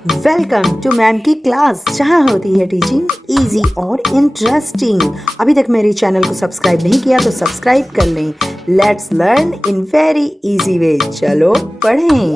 Welcome to ma'am की class, जहाँ होती है टीचिंग इजी और इंटरेस्टिंग। अभी तक मेरे चैनल को सब्सक्राइब नहीं किया तो सब्सक्राइब कर लें। Let's learn in very easy way. चलो पढ़ें।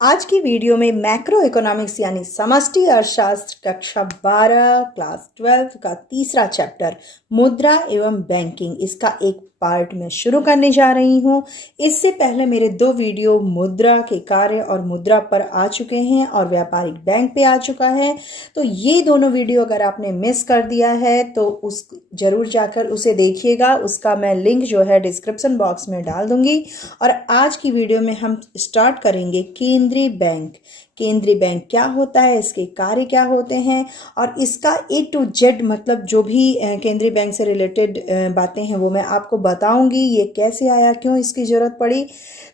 आज की वीडियो में मैक्रो इकोनॉमिक्स यानी समष्टि अर्थशास्त्र कक्षा 12 क्लास 12 का तीसरा चैप्टर मुद्रा एवं बैंकिंग, इसका एक पार्ट में शुरू करने जा रही हूँ। इससे पहले मेरे 2 वीडियो मुद्रा के कार्य और मुद्रा पर आ चुके हैं और व्यापारिक बैंक पे आ चुका है। तो ये दोनों वीडियो अगर आपने मिस कर दिया है तो उस जरूर जाकर उसे देखिएगा। उसका मैं लिंक जो है डिस्क्रिप्शन बॉक्स में डाल दूंगी। और आज की वीडियो में हम स्टार्ट करेंगे केंद्रीय बैंक। केंद्रीय बैंक क्या होता है, इसके कार्य क्या होते हैं और इसका A to Z मतलब जो भी केंद्रीय बैंक से रिलेटेड बातें हैं वो मैं आपको बताऊंगी। ये कैसे आया, क्यों इसकी ज़रूरत पड़ी,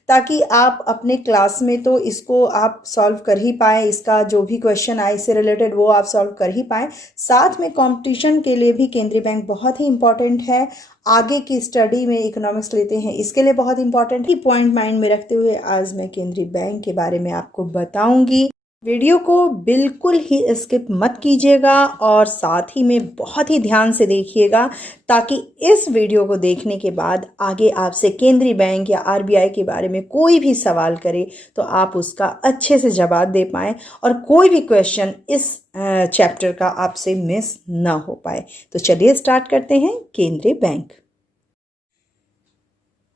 ताकि आप अपने क्लास में तो इसको आप सॉल्व कर ही पाएँ। इसका जो भी क्वेश्चन आए इससे रिलेटेड वो आप सॉल्व कर ही पाएँ। साथ में कंपटीशन के लिए भी केंद्रीय बैंक बहुत ही इंपॉर्टेंट है। आगे की स्टडी में इकोनॉमिक्स लेते हैं इसके लिए बहुत इंपॉर्टेंट ही पॉइंट माइंड में रखते हुए आज मैं केंद्रीय बैंक के बारे में आपको बताऊंगी। वीडियो को बिल्कुल ही स्किप मत कीजिएगा और साथ ही में बहुत ही ध्यान से देखिएगा, ताकि इस वीडियो को देखने के बाद आगे आपसे केंद्रीय बैंक या आरबीआई के बारे में कोई भी सवाल करे तो आप उसका अच्छे से जवाब दे पाएँ और कोई भी क्वेश्चन इस चैप्टर का आपसे मिस ना हो पाए। तो चलिए स्टार्ट करते हैं। केंद्रीय बैंक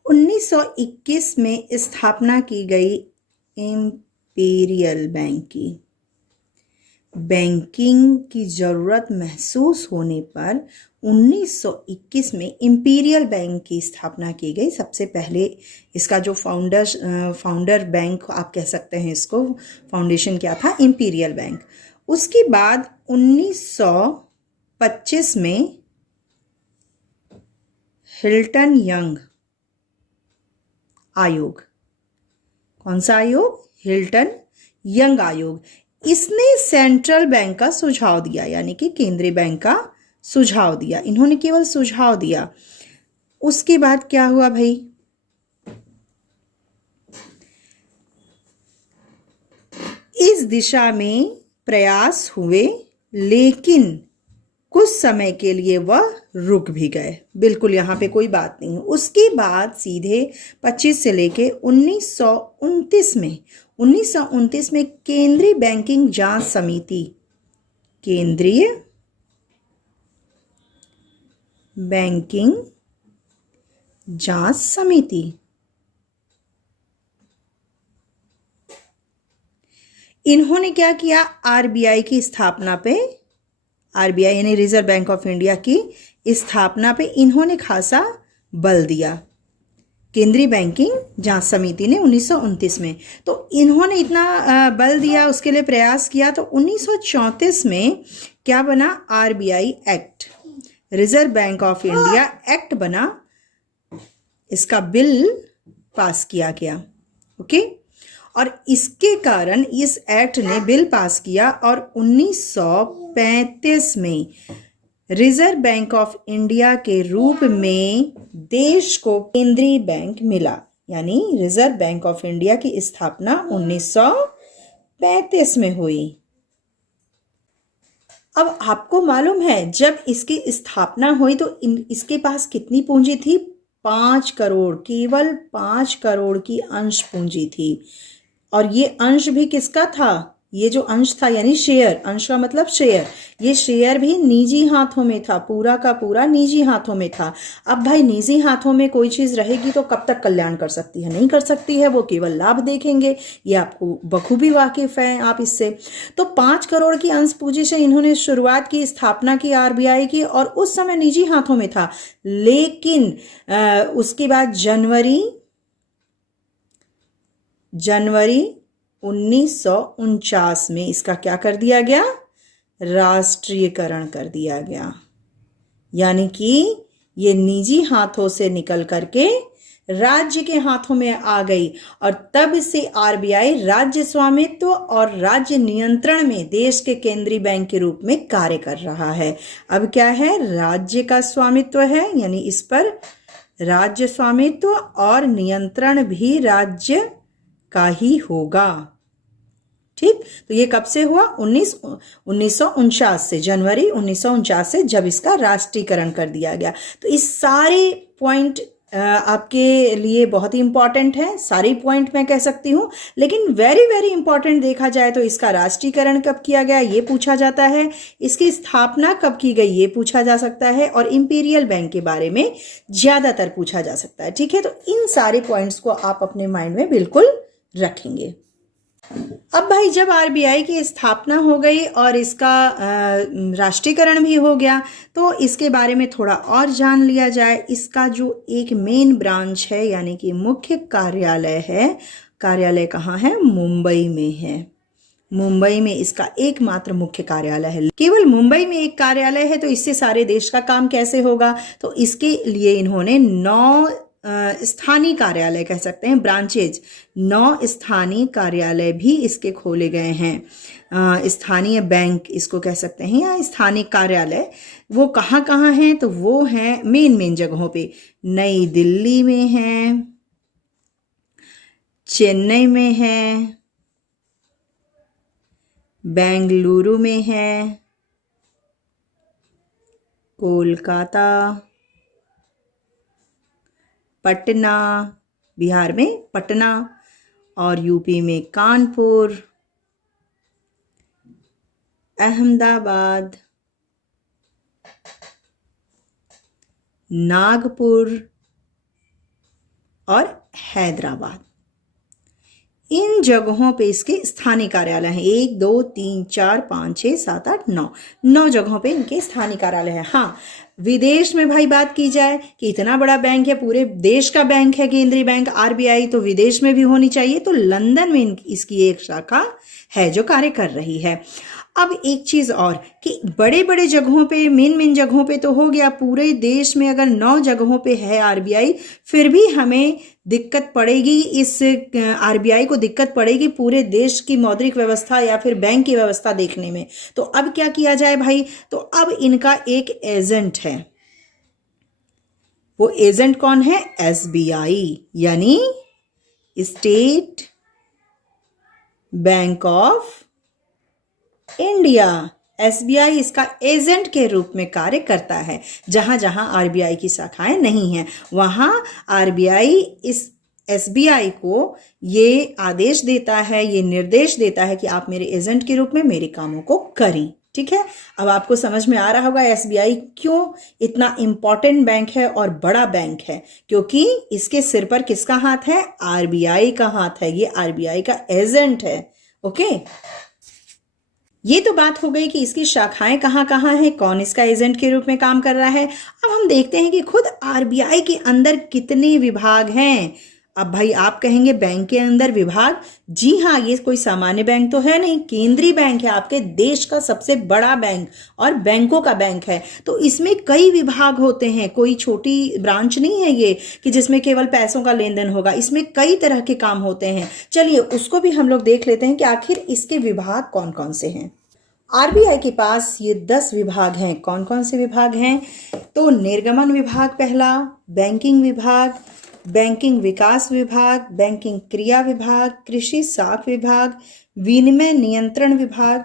1921 में स्थापना की गई इंपीरियल बैंक की। बैंकिंग की ज़रूरत महसूस होने पर 1921 में इंपीरियल बैंक की स्थापना की गई। सबसे पहले इसका जो फाउंडर बैंक आप कह सकते हैं, इसको फाउंडेशन क्या था, इंपीरियल बैंक। उसके बाद 1925 में हिल्टन यंग आयोग, कौन सा आयोग, हिल्टन यंग आयोग, इसने सेंट्रल बैंक का सुझाव दिया, यानी कि केंद्रीय बैंक का सुझाव दिया। इन्होंने केवल सुझाव दिया। उसके बाद क्या हुआ भाई, इस दिशा में प्रयास हुए लेकिन कुछ समय के लिए वह रुक भी गए। बिल्कुल यहाँ पे कोई बात नहीं है। उसके बाद सीधे 25 से लेके 1929 में केंद्रीय बैंकिंग जांच समिति, केंद्रीय बैंकिंग जांच समिति, इन्होंने क्या किया, आरबीआई की स्थापना पे, आरबीआई यानी रिजर्व बैंक ऑफ इंडिया की स्थापना पे इन्होंने खासा बल दिया। केंद्रीय बैंकिंग जांच समिति ने 1929 में, तो इन्होंने इतना बल दिया, उसके लिए प्रयास किया। तो 1934 में क्या बना, RBI act, reserve bank of India act बना। इसका बिल पास किया गया। ओके, और इसके कारण इस एक्ट ने बिल पास किया और 1935 में रिजर्व बैंक ऑफ इंडिया के रूप में देश को केंद्रीय बैंक मिला, यानी रिजर्व बैंक ऑफ इंडिया की स्थापना 1935 में हुई। अब आपको मालूम है जब इसकी स्थापना हुई तो इसके पास कितनी पूंजी थी, 5 करोड़, केवल 5 करोड़ की अंश पूंजी थी। और ये अंश भी किसका था, ये जो अंश था यानी शेयर, अंश का मतलब शेयर, ये शेयर भी निजी हाथों में था, पूरा का पूरा निजी हाथों में था। अब भाई निजी हाथों में कोई चीज़ रहेगी तो कब तक कल्याण कर सकती है, नहीं कर सकती है, वो केवल लाभ देखेंगे। ये आपको बखूबी वाकिफ है आप इससे। तो 5 करोड़ की अंश पूंजी से इन्होंने शुरुआत की, स्थापना की आरबीआई की, और उस समय निजी हाथों में था। लेकिन उसके बाद जनवरी 1949 में इसका क्या कर दिया गया, राष्ट्रीयकरण कर दिया गया, यानी कि ये निजी हाथों से निकल करके राज्य के हाथों में आ गई। और तब से आरबीआई राज्य स्वामित्व और राज्य नियंत्रण में देश के केंद्रीय बैंक के रूप में कार्य कर रहा है। अब क्या है, राज्य का स्वामित्व है, यानी इस पर राज्य स्वामित्व और नियंत्रण भी राज्य का ही होगा। ठीक, तो ये कब से हुआ? 1949 से, जनवरी 1949 से, जब इसका राष्ट्रीयकरण कर दिया गया। तो इस सारे पॉइंट आपके लिए बहुत ही इंपॉर्टेंट है, सारी पॉइंट मैं कह सकती हूँ, लेकिन वेरी वेरी इंपॉर्टेंट देखा जाए तो इसका राष्ट्रीयकरण कब किया गया ये पूछा जाता है, इसकी स्थापना कब की गई ये पूछा जा सकता है, और इंपीरियल बैंक के बारे में ज़्यादातर पूछा जा सकता है। ठीक है, तो इन सारे पॉइंट्स को आप अपने माइंड में बिल्कुल रखेंगे। अब भाई जब आरबीआई की स्थापना हो गई और इसका राष्ट्रीयकरण भी हो गया, तो इसके बारे में थोड़ा और जान लिया जाए। इसका जो एक मेन ब्रांच है, यानी कि मुख्य कार्यालय है, कार्यालय कहाँ है? मुंबई में है। मुंबई में इसका एकमात्र मुख्य कार्यालय है। केवल मुंबई में एक कार्यालय है, तो इससे सारे देश का काम कैसे होगा? तो इसके लिए इन्होंने 9 स्थानीय कार्यालय कह सकते हैं, ब्रांचेज, 9 स्थानीय कार्यालय भी इसके खोले गए हैं। स्थानीय बैंक इसको कह सकते हैं, या स्थानीय कार्यालय। वो कहाँ कहाँ हैं? तो वो हैं मेन जगहों पे। नई दिल्ली में है, चेन्नई में है, बेंगलुरु में है, कोलकाता, पटना, बिहार में पटना, और यूपी में कानपुर, अहमदाबाद, नागपुर और हैदराबाद। इन जगहों पे इसके स्थानीय कार्यालय हैं। 1 2 3 4 5 6 7 8 9 जगहों पे इनके स्थानीय कार्यालय हैं। हाँ, विदेश में भाई बात की जाए कि इतना बड़ा बैंक है, पूरे देश का बैंक है केंद्रीय बैंक आरबीआई, तो विदेश में भी होनी चाहिए। तो लंदन में इसकी एक शाखा है जो कार्य कर रही है। अब एक चीज और कि बड़े बड़े जगहों पे, मेन जगहों पे तो हो गया, पूरे देश में अगर 9 जगहों पे है आरबीआई, फिर भी हमें दिक्कत पड़ेगी, इस आरबीआई को दिक्कत पड़ेगी पूरे देश की मौद्रिक व्यवस्था या फिर बैंक की व्यवस्था देखने में। तो अब क्या किया जाए भाई? तो अब इनका एक एजेंट है। वो एजेंट कौन है? एसबीआई, यानी state bank of India. SBI इसका एजेंट के रूप में कार्य करता है। जहां जहां आरबीआई की शाखाएं नहीं हैं, वहां आरबीआई इस एसबीआई को ये आदेश देता है, ये निर्देश देता है कि आप मेरे एजेंट के रूप में मेरे कामों को करें। ठीक है, अब आपको समझ में आ रहा होगा एसबीआई क्यों इतना इंपॉर्टेंट बैंक है और बड़ा बैंक है, क्योंकि इसके सिर पर किसका हाथ है? आरबीआई का हाथ है। ये आरबीआई का एजेंट है। ओके, ये तो बात हो गई कि इसकी शाखाएं कहाँ कहाँ हैं, कौन इसका एजेंट के रूप में काम कर रहा है। अब हम देखते हैं कि खुद आरबीआई के अंदर कितने विभाग हैं। अब भाई आप कहेंगे बैंक के अंदर विभाग, जी हाँ, ये कोई सामान्य बैंक तो है नहीं, केंद्रीय बैंक है, आपके देश का सबसे बड़ा बैंक और बैंकों का बैंक है। तो इसमें कई विभाग होते हैं, कोई छोटी ब्रांच नहीं है ये कि जिसमें केवल पैसों का लेन देन होगा। इसमें कई तरह के काम होते हैं। चलिए उसको भी हम लोग देख लेते हैं कि आखिर इसके विभाग कौन कौन से हैं। आरबीआई के पास ये 10 विभाग हैं। कौन कौन से विभाग हैं? तो निर्गमन विभाग पहला, बैंकिंग विभाग, बैंकिंग विकास विभाग, बैंकिंग क्रिया विभाग, कृषि साख विभाग, विनिमय नियंत्रण विभाग,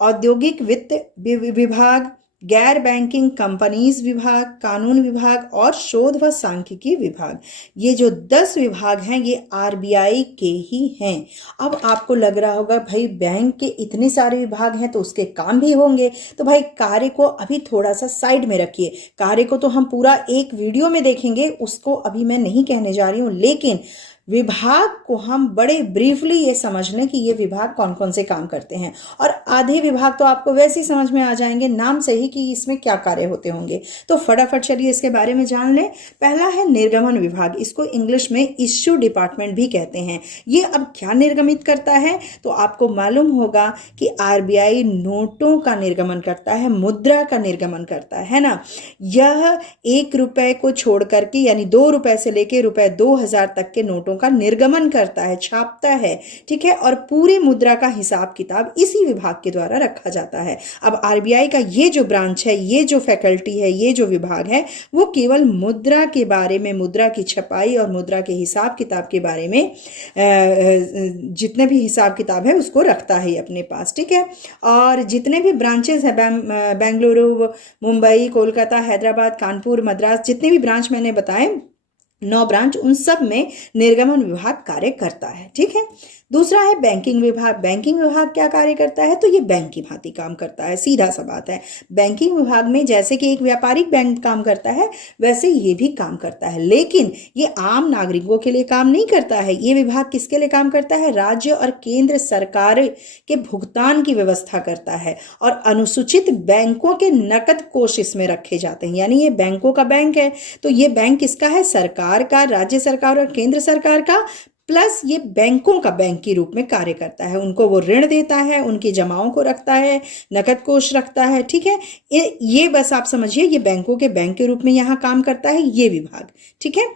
औद्योगिक वित्त विभाग, गैर बैंकिंग कंपनीज विभाग, कानून विभाग और शोध व सांख्यिकी विभाग। ये जो 10 विभाग हैं ये आरबीआई के ही हैं। अब आपको लग रहा होगा भाई बैंक के इतने सारे विभाग हैं तो उसके काम भी होंगे। तो भाई कार्य को अभी थोड़ा सा साइड में रखिए। कार्य को तो हम पूरा एक वीडियो में देखेंगे, उसको अभी मैं नहीं कहने जा रही हूँ, लेकिन विभाग को हम बड़े ब्रीफली ये समझ लें कि ये विभाग कौन कौन से काम करते हैं। और आधे विभाग तो आपको वैसे ही समझ में आ जाएंगे नाम से ही कि इसमें क्या कार्य होते होंगे। तो फटाफट चलिए इसके बारे में जान लें। पहला है निर्गमन विभाग, इसको इंग्लिश में इश्यू डिपार्टमेंट भी कहते हैं। ये अब क्या निर्गमित करता है? तो आपको मालूम होगा कि आरबीआई नोटों का निर्गमन करता है, मुद्रा का निर्गमन करता है ना। यह 1 रुपए को छोड़ करके, यानी 2 रुपए से लेके रुपए 2000 तक के नोटों नोटों का निर्गमन करता है, छापता है, ठीक है, और पूरी मुद्रा का हिसाब किताब इसी विभाग के द्वारा रखा जाता है। अब आरबीआई का ये जो ब्रांच है, ये जो फैकल्टी है, ये जो विभाग है, वो केवल मुद्रा के बारे में, मुद्रा की छपाई और मुद्रा के हिसाब किताब के बारे में जितने भी हिसाब किताब है उसको रखता है अपने पास, ठीक है। और जितने भी ब्रांचेस हैं, बेंगलुरु, मुंबई, कोलकाता, हैदराबाद, कानपुर, मद्रास, जितने भी ब्रांच मैंने बताए, 9 ब्रांच, उन सब में निर्गमन विभाग कार्य करता है, ठीक है। दूसरा है बैंकिंग विभाग। बैंकिंग विभाग क्या कार्य करता है? तो ये बैंक की भांति काम करता है, सीधा सा बात है। बैंकिंग विभाग में जैसे कि एक व्यापारिक बैंक काम करता है, वैसे ये भी काम करता है, लेकिन ये आम नागरिकों के लिए काम नहीं करता है। ये विभाग किसके लिए काम करता है? राज्य और केंद्र सरकार के भुगतान की व्यवस्था करता है, और अनुसूचित बैंकों के नकद कोष इसमें रखे जाते हैं। यानी ये बैंकों का बैंक है, तो ये बैंक किसका है? सरकार का, राज्य सरकार और केंद्र सरकार का, प्लस ये बैंकों का बैंक के रूप में कार्य करता है। उनको वो ऋण देता है, उनकी जमाओं को रखता है, नकद कोष रखता है, ठीक है। ये बस आप समझिए, ये बैंकों के बैंक के रूप में यहाँ काम करता है ये विभाग, ठीक है।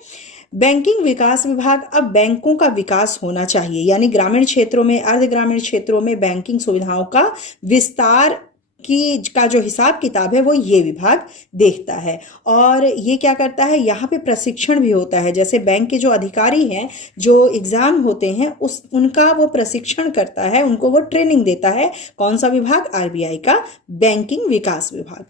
बैंकिंग विकास विभाग। अब बैंकों का विकास होना चाहिए, यानी ग्रामीण क्षेत्रों में, अर्ध ग्रामीण क्षेत्रों में बैंकिंग सुविधाओं का विस्तार का जो हिसाब किताब है वो ये विभाग देखता है। और ये क्या करता है? यहाँ पे प्रशिक्षण भी होता है। जैसे बैंक के जो अधिकारी हैं, जो एग्जाम होते हैं, उनका वो प्रशिक्षण करता है, उनको वो ट्रेनिंग देता है। कौन सा विभाग? आरबीआई का बैंकिंग विकास विभाग।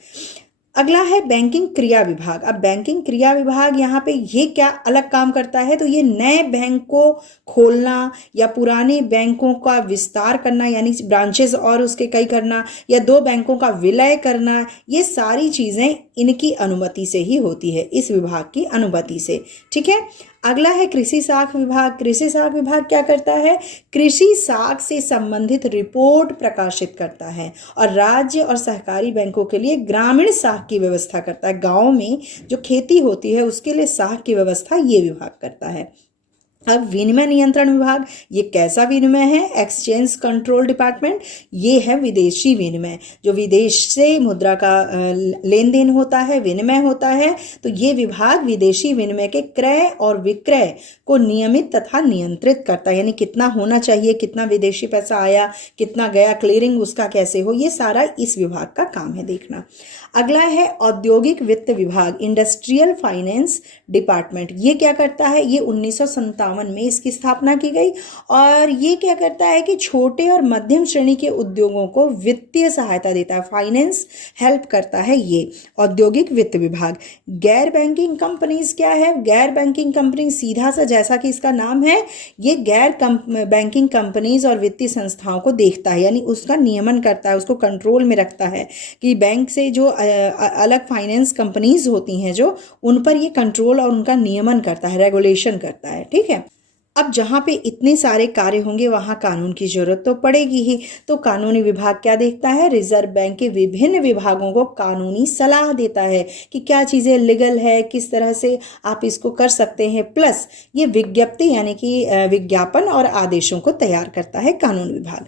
अगला है बैंकिंग क्रिया विभाग। अब बैंकिंग क्रिया विभाग यहाँ पे ये क्या अलग काम करता है? तो ये नए बैंक को खोलना या पुराने बैंकों का विस्तार करना, यानी ब्रांचेस और उसके कई करना, या 2 बैंकों का विलय करना, ये सारी चीजें इनकी अनुमति से ही होती है, इस विभाग की अनुमति से, ठीक है। अगला है कृषि साख विभाग। कृषि साख विभाग क्या करता है? कृषि साख से संबंधित रिपोर्ट प्रकाशित करता है, और राज्य और सहकारी बैंकों के लिए ग्रामीण साख की व्यवस्था करता है। गांव में जो खेती होती है उसके लिए साख की व्यवस्था ये विभाग करता है। अब विनिमय नियंत्रण विभाग, ये कैसा विनिमय है? Exchange control department. ये है विदेशी विनिमय, जो विदेश से मुद्रा का लेन देन होता है, विनिमय होता है। तो ये विभाग विदेशी विनिमय के क्रय और विक्रय को नियमित तथा नियंत्रित करता है, यानी कितना होना चाहिए, कितना विदेशी पैसा आया, कितना गया, क्लियरिंग उसका कैसे हो, ये सारा इस विभाग का काम है देखना। अगला है औद्योगिक वित्त विभाग, इंडस्ट्रियल फाइनेंस डिपार्टमेंट। ये क्या करता है? ये 1957 में इसकी स्थापना की गई, और ये क्या करता है कि छोटे और मध्यम श्रेणी के उद्योगों को वित्तीय सहायता देता है, फाइनेंस हेल्प करता है ये औद्योगिक वित्त विभाग। गैर बैंकिंग कंपनीज क्या है? गैर बैंकिंग कंपनी सीधा सा, जैसा कि इसका नाम है, ये गैर बैंकिंग कंपनीज और वित्तीय संस्थाओं को देखता है, यानी उसका नियमन करता है, उसको कंट्रोल में रखता है कि बैंक से जो अलग फाइनेंस कंपनीज होती हैं जो, उन पर ये कंट्रोल और उनका नियमन करता है, रेगुलेशन करता है, ठीक है। अब जहाँ पे इतने सारे कार्य होंगे वहाँ कानून की जरूरत तो पड़ेगी ही। तो कानूनी विभाग क्या देखता है? रिजर्व बैंक के विभिन्न विभागों को कानूनी सलाह देता है कि क्या चीज़ें लीगल है, किस तरह से आप इसको कर सकते हैं। प्लस ये विज्ञप्ति यानी कि विज्ञापन और आदेशों को तैयार करता है कानून विभाग।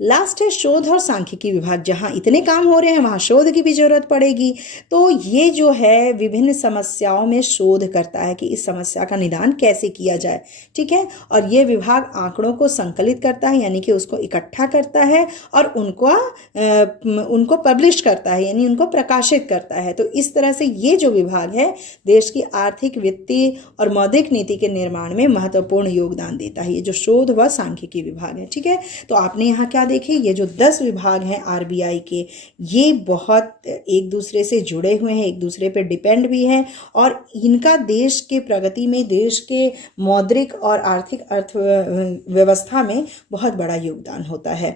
लास्ट है शोध और सांख्यिकी विभाग। जहाँ इतने काम हो रहे हैं वहाँ शोध की भी जरूरत पड़ेगी। तो ये जो है विभिन्न समस्याओं में शोध करता है कि इस समस्या का निदान कैसे किया जाए, ठीक है। और ये विभाग आंकड़ों को संकलित करता है, यानी कि उसको इकट्ठा करता है और उनको पब्लिश करता है, यानी उनको प्रकाशित करता है। तो इस तरह से ये जो विभाग है देश की आर्थिक, वित्तीय और मौद्रिक नीति के निर्माण में महत्वपूर्ण योगदान देता है, ये जो शोध व सांख्यिकी विभाग है, ठीक है। तो आपने यहाँ क्या देखिए, ये जो 10 विभाग हैं आरबीआई के, ये बहुत एक दूसरे से जुड़े हुए हैं, एक दूसरे पे डिपेंड भी हैं, और इनका देश के प्रगति में, देश के मौद्रिक और आर्थिक अर्थव्यवस्था में बहुत बड़ा योगदान होता है।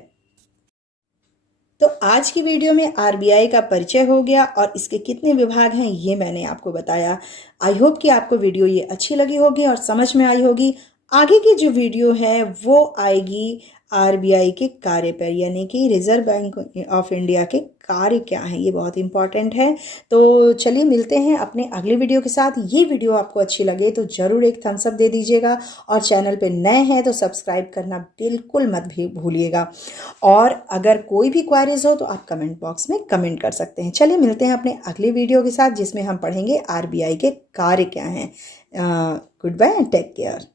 तो आज की वीडियो में आरबीआई का परिचय हो गया और इसके कितने विभाग हैं ये मैंने आपको बताया। आई होप कि आपको वीडियो ये अच्छी लगी होगी और समझ में आई होगी। आगे की जो वीडियो है वो आएगी आरबीआई के कार्य पर, यानी कि रिजर्व बैंक ऑफ इंडिया के कार्य क्या हैं, ये बहुत इंपॉर्टेंट है। तो चलिए मिलते हैं अपने अगले वीडियो के साथ। ये वीडियो आपको अच्छी लगे तो ज़रूर एक थम्स अप दे दीजिएगा, और चैनल पे नए हैं तो सब्सक्राइब करना बिल्कुल मत भी भूलिएगा। और अगर कोई भी क्वेरीज हो तो आप कमेंट बॉक्स में कमेंट कर सकते हैं। चलिए मिलते हैं अपने अगले वीडियो के साथ जिसमें हम पढ़ेंगे आरबीआई के कार्य क्या हैं। Goodbye and take care.